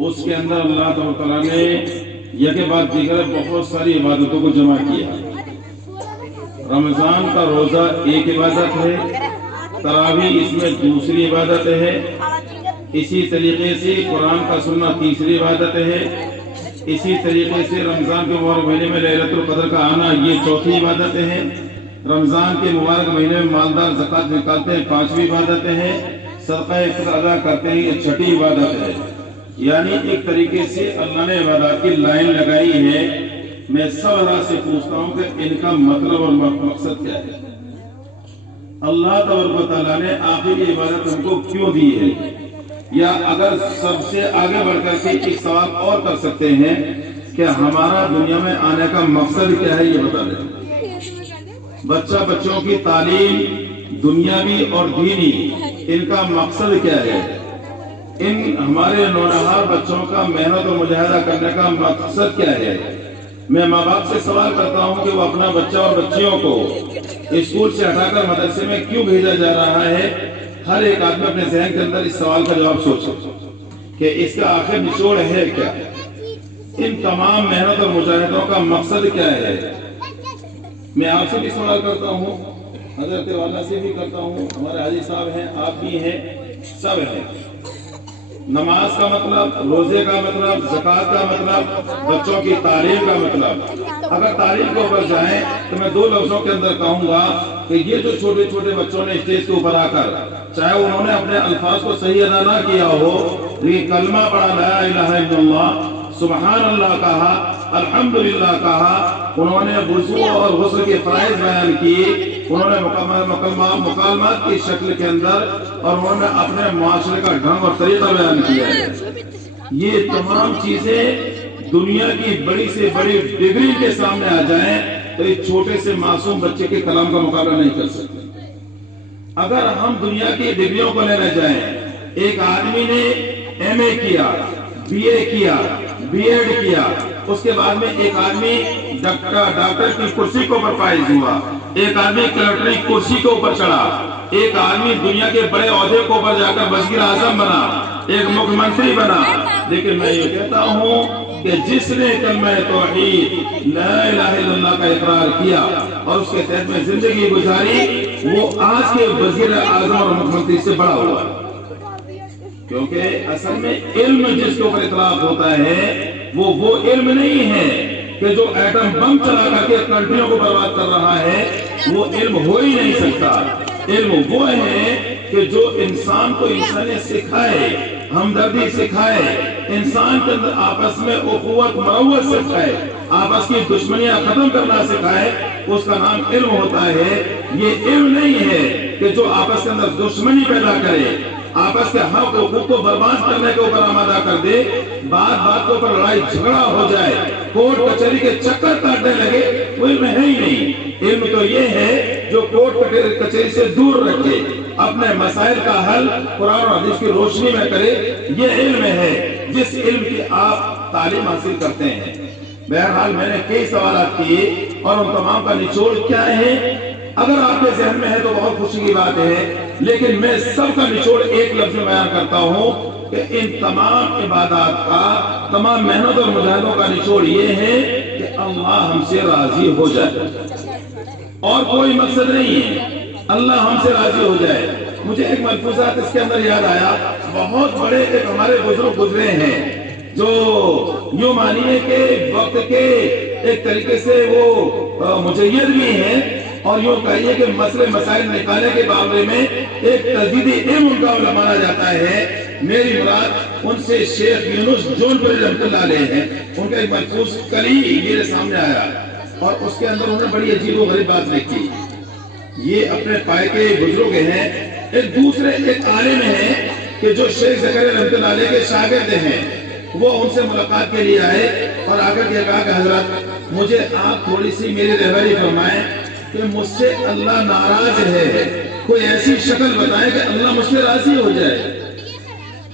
اس کے اندر اللہ تعالیٰ نے یہ بعد دیگر بہت ساری عبادتوں کو جمع کیا۔ رمضان کا روزہ ایک عبادت ہے، تراویح اس میں دوسری عبادت ہے، اسی طریقے سے قرآن کا سننا تیسری عبادت ہے، اسی طریقے سے رمضان کے مبارک مہینے میں لیلۃ القدر کا آنا یہ چوتھی عبادت ہے، رمضان کے مبارک مہینے میں مالدار زکوٰۃ نکالتے ہیں پانچویں عبادت ہے، صدقہ فطر ادا کرتے ہیں یہ چھٹی عبادت ہے۔ یعنی ایک طریقے سے اللہ نے عبادات کی لائن لگائی ہے۔ میں سب اللہ سے پوچھتا ہوں کہ ان کا مطلب اور مقصد کیا ہے؟ اللہ تبارک و تعالیٰ نے آخری عبادت ہم کو کیوں دی ہے؟ یا اگر سب سے آگے بڑھ کر کے ایک سوال اور کر سکتے ہیں کہ ہمارا دنیا میں آنے کا مقصد کیا ہے، یہ بتا دیں۔ بچوں کی تعلیم دنیاوی اور دینی، ان کا مقصد کیا ہے؟ ان ہمارے نونہار بچوں کا محنت و مجاہدہ کرنے کا مقصد کیا ہے؟ میں ماں باپ سے سوال کرتا ہوں کہ وہ اپنا بچہ اور بچیوں کو اسکول سے ہٹا کر مدرسے میں کیوں بھیجا جا رہا ہے؟ ہر ایک آدمی اپنے ذہن کے اندر اس سوال کا جواب سوچے کہ اس کا آخر نچوڑ ہے کیا؟ ان تمام محنت اور مجاہدوں کا مقصد کیا ہے؟ میں آپ سے بھی سوال کرتا ہوں، حضرت والا سے بھی کرتا ہوں، ہمارے حاجی صاحب ہیں، آپ بھی ہیں، سب ہیں۔ نماز کا مطلب، روزے کا مطلب، زکوٰۃ کا مطلب، بچوں کی تعلیم کا مطلب۔ اگر تعلیم کے اوپر جائیں تو میں دو لفظوں کے اندر کہوں گا کہ یہ جو چھوٹے چھوٹے بچوں نے اسٹیج کے اوپر آ کر، چاہے انہوں نے اپنے الفاظ کو صحیح ادا نہ کیا ہو، لیکن کلمہ پڑھا، لا الہ الا اللہ، سبحان اللہ کہا، الحمدللہ کہا، انہوں نے وضو اور غسل کے فرائض بیان کیے، انہوں نے مکالمات کی شکل کے اندر، اور انہوں نے اپنے معاشرے کا ڈھنگ اور طریقہ بیان کیا ہے۔ یہ تمام چیزیں دنیا کی بڑی سے بڑی ڈگری کے سامنے آ جائیں تو ایک چھوٹے سے معصوم بچے کے کلام کا مقابلہ نہیں کر سکتے۔ اگر ہم دنیا کی ڈگریوں کو لینے جائیں، ایک آدمی نے ایم اے کیا، بی اے کیا، بی ایڈ کیا، اس کے بعد میں ایک آدمی ڈاکٹر کی کرسی کے اوپر فائز ہوا، ایک آدمی کلکٹر کی کرسی کے اوپر چڑھا، ایک آدمی دنیا کے بڑے عہدے کے اوپر جا کر وزیر اعظم بنا، ایک مکھ منتری بنا۔ لیکن میں یہ کہتا ہوں کہ جس نے کلمہ توحید لا الہ الا اللہ کا اقرار کیا اور اس کے تحت میں زندگی گزاری، وہ آج کے وزیر اعظم اور مکھ منتری سے بڑا ہوا ہے۔ کیونکہ اصل میں علم جس کے اوپر اطلاق ہوتا ہے وہ علم نہیں ہے کہ جو ایٹم بم چلا کر کے کنٹریوں کو برباد کر رہا ہے، وہ علم ہو ہی نہیں سکتا۔ علم وہ ہے کہ جو انسان کو انسانیت سکھائے، ہمدردی سکھائے، انسان کے اندر آپس میں اخوت مروت سکھائے، آپس کی دشمنیاں ختم کرنا سکھائے، اس کا نام علم ہوتا ہے۔ یہ علم نہیں ہے کہ جو آپس کے اندر دشمنی پیدا کرے، آپس کے حق حقوق کو برباد کرنے کے اوپر آمادہ کر دے، بات کے اوپر لڑائی جھگڑا ہو جائے، کورٹ کچہری کے چکر کاٹنے لگے، وہ علم ہے ہی نہیں۔ علم تو یہ ہے جو کورٹ کچہری سے دور رکھے، اپنے مسائل کا حل قرآن اور حدیث کی روشنی میں کرے، یہ علم ہے جس علم کی آپ تعلیم حاصل کرتے ہیں۔ بہرحال میں نے کئی سوالات کیے اور ان تمام کا نچوڑ کیا ہے؟ اگر آپ کے ذہن میں ہے تو بہت خوشی کی بات ہے، لیکن میں سب کا نچوڑ ایک لفظ میں بیان کرتا ہوں کہ ان تمام عبادات کا، تمام محنت اور مجاہدوں کا نچوڑ یہ ہے کہ اللہ ہم سے راضی ہو جائے، اور کوئی مقصد نہیں ہے، اللہ ہم سے راضی ہو جائے۔ مجھے ایک ملفوظات اس کے اندر یاد آیا، بہت بڑے ایک ہمارے بزرگ گزرے ہیں جو یوں مانیے کہ وقت کے ایک طریقے سے وہ مجید بھی ہیں، اور یوں کہیے کہ مسئلے مسائل نکالنے کے معاملے میں ایک تجدیدی علم ان کا مانا جاتا ہے۔ میری مراد ان سے شیخ یونس جون پوری رحمۃ اللہ علیہ ہیں۔ ان کا ایک ملفوظ کلی میرے سامنے آیا اور اس کے اندر انہوں نے بڑی عجیب و غریب بات لکھی۔ یہ اپنے پائے کے بزرگ ہیں، ایک دوسرے ایک عالم ہیں کہ جو شیخ زکریا رحمۃ اللہ علیہ کے شاگرد ہیں، وہ ان سے ملاقات کے لیے آئے اور آ کر کے کہا کہ حضرت مجھے آپ تھوڑی سی میری رہبری فرمائیں کہ مجھ سے اللہ ناراض ہے، کوئی ایسی شکل بتائیں کہ اللہ مجھ سے راضی ہو جائے۔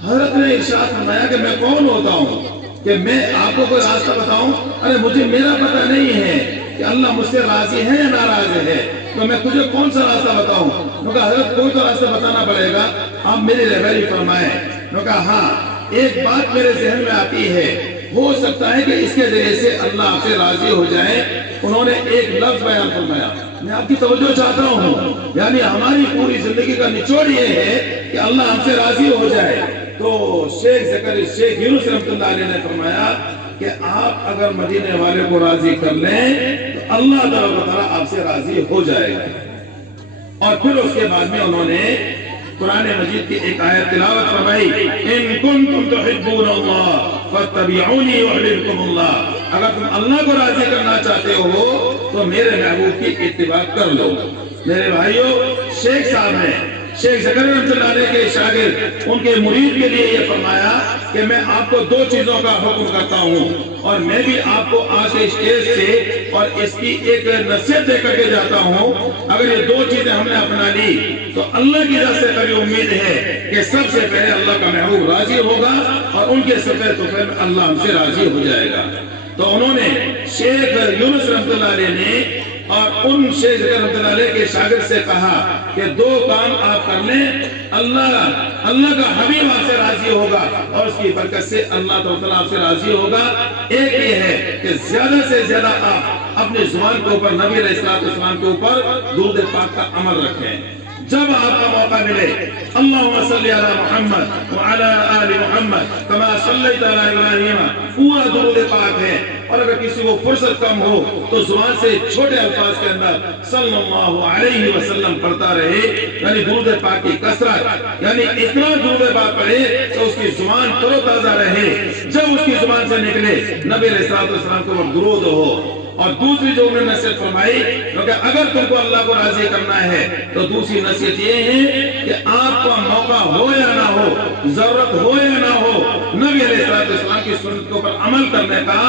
حضرت نے ارشاد فرمایا کہ میں کون ہوتا ہوں کہ میں آپ کو کوئی راستہ بتاؤں؟ ارے مجھے میرا پتہ نہیں ہے کہ اللہ مجھ سے راضی ہے یا ناراض ہے، تو میں تجھے کون سا راستہ بتاؤں؟ انہوں نے کہا حضرت کوئی تو راستہ بتانا پڑے گا، آپ میری رہبری فرمائیں۔ انہوں نے کہا ہاں، ایک بات میرے ذہن میں آتی ہے، ہو سکتا ہے کہ اس کے ذریعے سے اللہ آپ سے راضی ہو جائے۔ انہوں نے ایک لفظ بیان فرمایا، میں آپ کی توجہ چاہتا ہوں، یعنی ہماری پوری زندگی کا نچوڑ یہ ہے کہ اللہ ہم سے راضی ہو جائے۔ تو شیخ یونس رحمۃ اللہ علیہ نے فرمایا کہ آپ اگر مدینے والے کو راضی کر لیں تو اللہ تعالیٰ آپ سے راضی ہو جائے گا۔ اور پھر اس کے بعد میں انہوں نے قرآن مجید کی ایک آیت تلاوت فرمائی، ان کنتم تحبون اللہ فاتبعونی یحببکم اللہ، اگر تم اللہ کو راضی کرنا چاہتے ہو تو میرے محبوب کی اتباع کر لو۔ میرے بھائیوں، شیخ صاحب نے شیخ زکریا رحمۃ اللہ علیہ کے شاگرد ان کے مرید کے لیے یہ فرمایا کہ میں آپ کو دو چیزوں کا حکم کرتا ہوں، اور میں بھی آپ کو آج کے اسٹیج سے اور اس کی ایک نصیحت دے کر کے جاتا ہوں، اگر یہ دو چیزیں ہم نے اپنا لی تو اللہ کی طرف سے کبھی امید ہے کہ سب سے پہلے اللہ کا محبوب راضی ہوگا اور ان کے سفر توفے میں اللہ ہم سے راضی ہو جائے گا۔ تو انہوں نے شیخ یونس رحمۃ اللہ علیہ نے اور ان شیخ رحمۃ اللہ علیہ کے شاگرد سے کہا کہ دو کام آپ کر لیں، اللہ کا حبیب آپ سے راضی ہوگا اور اس کی برکت سے اللہ تعالیٰ آپ سے راضی ہوگا۔ ایک یہ ہے کہ زیادہ سے زیادہ آپ اپنی زبان کے اوپر نبی علیہ السلام کے اوپر درود پاک کا عمل رکھیں۔ جب آپ کا موقع ملے، اللہم صلی علی محمد وعلی آل محمد کما صلیت علی ابراہیم، پورا درود پاک ہے، اور اگر کسی کو فرصت کم ہو تو زبان سے چھوٹے الفاظ کے اندر صلی اللہ علیہ وسلم پڑھتا رہے، یعنی درود پاک کی کثرت، یعنی اتنا درود پاک پڑھے تو اس کی زبان تر و تازہ رہے، جب اس کی زبان سے نکلے نبی علیہ السلام کے اوپر درود ہو۔ اور دوسری جو انہوں نے نصیحت فرمائی، کیونکہ اگر تم کو اللہ کو راضی کرنا ہے تو دوسری نصیحت یہ ہے کہ آپ کو موقع ہو یا نہ ہو، ضرورت ہو یا نہ ہو، نبی علیہ السلام کی سنت کے اوپر عمل کرنے کا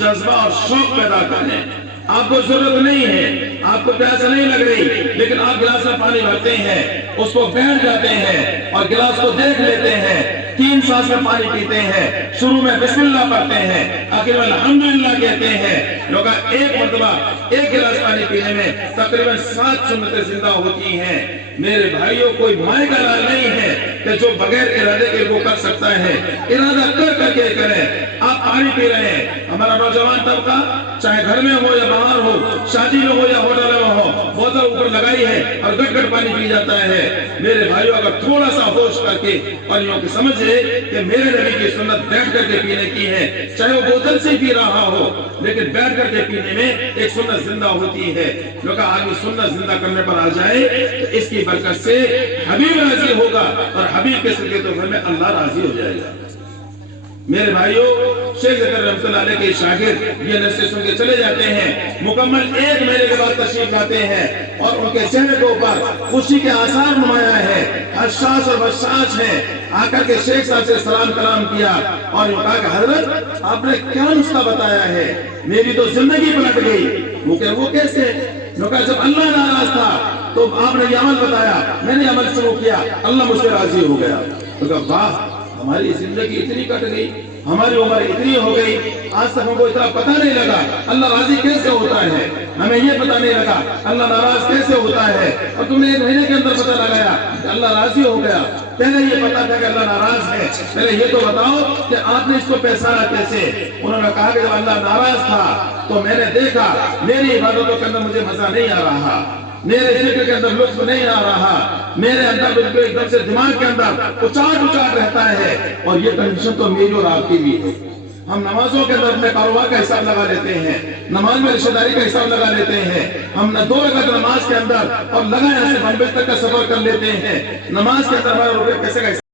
جذبہ اور شوق پیدا کریں۔ آپ کو ضرورت نہیں ہے، آپ کو پیاس نہیں لگ رہی، لیکن آپ گلاس میں پانی بھرتے ہیں، اس کو بیٹھ جاتے ہیں اور گلاس کو دیکھ لیتے ہیں، 3 سانس میں پانی پیتے ہیں، شروع میں بسم اللہ پڑھتے ہیں، آخر میں الحمدللہ کہتے ہیں، لوگا ایک مرتبہ ایک گلاس پانی پینے میں تقریباً 7 سنتیں زندہ ہوتی ہیں۔ میرے بھائیوں، کوئی مائع کا علاج نہیں ہے کہ جو بغیر ارادے کے وہ کر سکتا ہے، ارادہ کر کے کریں۔ آپ پانی پی رہے ہیں، ہمارا نوجوان طبقہ چاہے گھر میں ہو یا باہر ہو، شادی میں ہو یا ہوٹل میں ہو، بوتل اوپر لگائی ہے اور گٹ گٹ پانی پی جاتا ہے۔ میرے بھائیوں، اگر تھوڑا سا ہوش کر کے اور یوں کہ سمجھے کہ میرے نبی کی سنت بیٹھ کر کے پینے کی ہے، چاہے وہ بوتل سے پی رہا ہو لیکن بیٹھ کر کے پینے میں ایک سنت زندہ ہوتی ہے۔ کیونکہ آدمی سنت زندہ کرنے پر آ جائے تو اس کی برکت سے حبیب راضی ہوگا اور حبیب کے صدقے توفے میں اللہ راضی ہو جائے گا۔ میرے بھائیوں، شیخ زکریا رحمۃ اللہ علیہ کے شاگرد یہ نصیحت سن کے چلے جاتے ہیں، مکمل 1 مہینے کے بعد تشریف لاتے ہیں اور ان کے چہرے کے اوپر خوشی کے آثار نمایاں ہیں، حشاش اور بشاش ہیں۔ آ کر کے شیخ صاحب سے سلام کلام کیا اور یہ کہا کہ حضرت آپ نے کیا نسخہ بتایا ہے، میری تو زندگی پلٹ گئی۔ وہ کیسے؟ کہا جب اللہ ناراض تھا تو آپ نے یہ عمل بتایا، میں نے عمل شروع کیا، اللہ مجھ سے راضی ہو گیا۔ تو کہا واہ، ہماری زندگی اتنی کٹ گئی، ہماری عمر اتنی ہو گئی، آج تک ہم کو اتنا پتہ نہیں لگا اللہ راضی کیسے ہوتا ہے، ہمیں یہ پتہ نہیں لگا اللہ ناراض کیسے ہوتا ہے، اور تم نے 1 مہینے کے اندر پتہ لگایا کہ اللہ راضی ہو گیا۔ پہلے یہ پتا تھا کہ اللہ ناراض ہے، پہلے یہ تو بتاؤ کہ آپ نے اس کو پہچانا کیسے؟ انہوں نے کہا کہ جب اللہ ناراض تھا تو میں نے دیکھا میری عبادتوں کے اندر مجھے مزہ نہیں آ رہا، میرے ذکر کے اندر لطف نہیں آ رہا، میرے اندر بالکل ایک دم سے دماغ کے اندر اچاٹ رہتا ہے، اور یہ کنڈیشن تو میری اور آپ کی بھی ہے۔ ہم نمازوں کے اندر اپنے کاروبار کا حساب لگا لیتے ہیں، نماز میں رشتہ داری کا حساب لگا لیتے ہیں، ہم 2 رکعت نماز کے اندر اور لگا یہاں سے بمبئی تک کا سفر کر لیتے ہیں، نماز کے اندر ہمارا روپے پیسے کا